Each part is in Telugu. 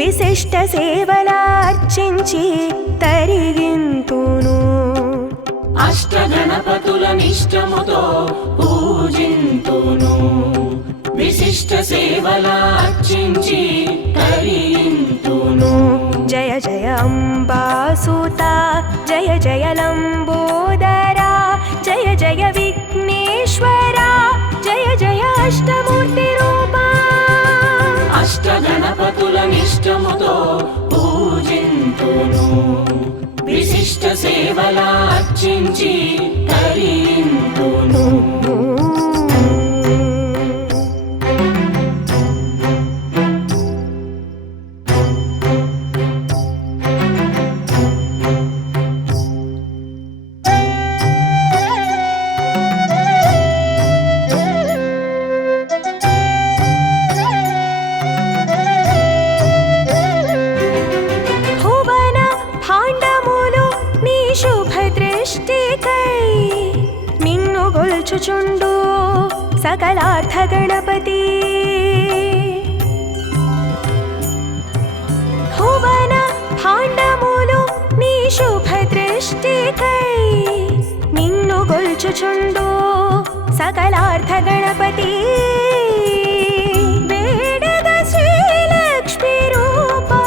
విశిష్ట సేవలార్చించి తరిగింతును. అష్ట గణపతుల నిష్టముతో పూజింతును. విశిష్ట సేవలార్చించి తరిగింతును. జయ జయ అంబాసుత జయ జయ లంబోదరా జయ జయ విఘ్నేశ్వరా జయ జయ అష్టమూర్తి రూపా. అష్ట గణపతుల నిష్టముతో పూజింతును. విశిష్ట సేవలార్చించి తరింతును. చుండు సకలార్థ గణపతి. భువన భాండములు నీ శుభ దృష్టికై నిన్ను గొల్చుచుండు సకలార్థ గణపతి. వేడద శ్రీలక్ష్మి రూపా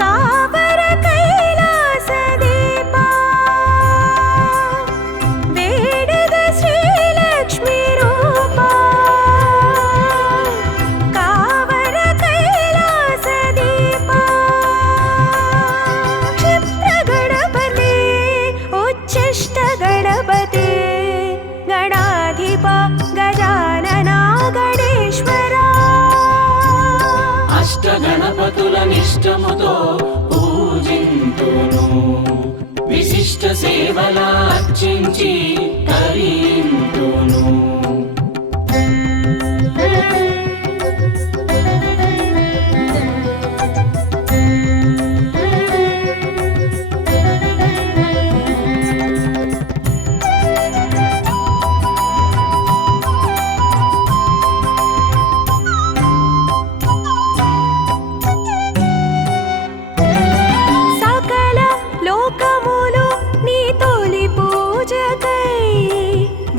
కావర కైలాస దీపా. వేడద శ్రీలక్ష్మి రూపా కావర కైలాస దీపా. క్షిప్ర గణపతి ఉచ్ఛిష్ట గణపతి గణాధిప గజానన గణేశ్వరా. అష్ట గణపతుల నిష్టముతో పూజింతును. విశిష్ట సేవలార్చించి తరింతును.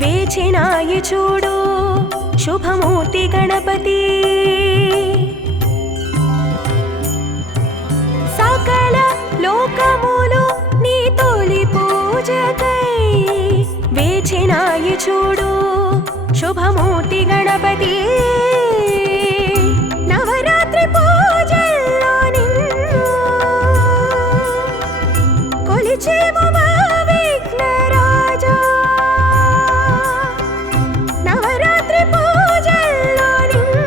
వేచినాయి చూడు శుభమూర్తి గణపతి. సకల లోకములు నీ తొలి పూజకై వేచినాయి చూడు శుభమూర్తి గణపతి. నవరాత్రి పూజల్లో నిన్ను కొలిచేము మా విఘ్నరాజా. నవరాత్రి పూజల్లో నిన్ను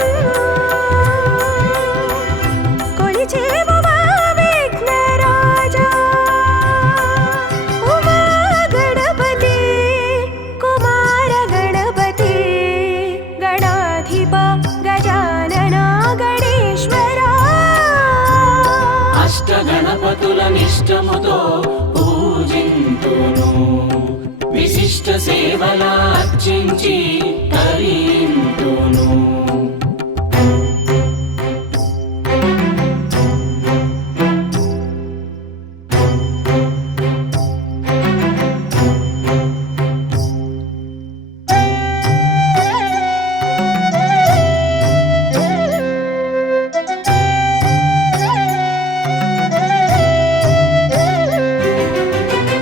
కొలిచేము మా విఘ్నరాజా. ఉమా గణపతి కుమార గణపతి గణాధిప గజానన గణేశ్వరా. అష్ట గణపతుల నిష్టముతో పూజింతును. విశిష్ట సేవలార్చించి తరింతును.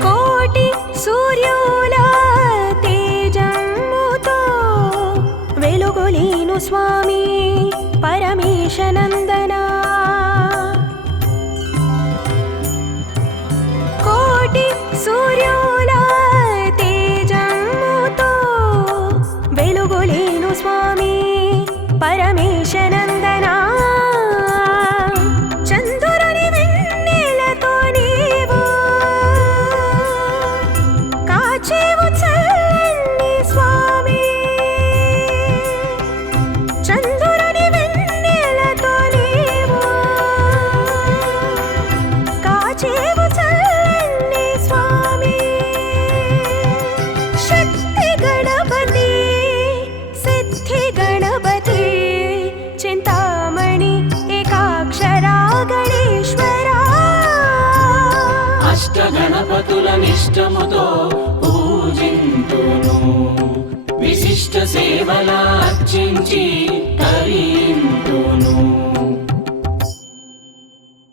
కోటి సూర్యుల తేజముతో వెలుగులీను స్వామి పరమేశనందన. కోటి సూర్యుల తేజముతో వెలుగులీను స్వామి పరమేశనందన. చంద్రుని వెన్నెలతో నీవు కాచేవు చల్లని స్వామి. చంద్రుని వెన్నెలతో నీవు కాచేవు చల్లని స్వామి. శక్తి గణపతి సిద్ధి గణపతి చింతామణి గణపతుల నిష్టముతో పూజింతును విశిష్ట సేవల అర్చించి తరింతును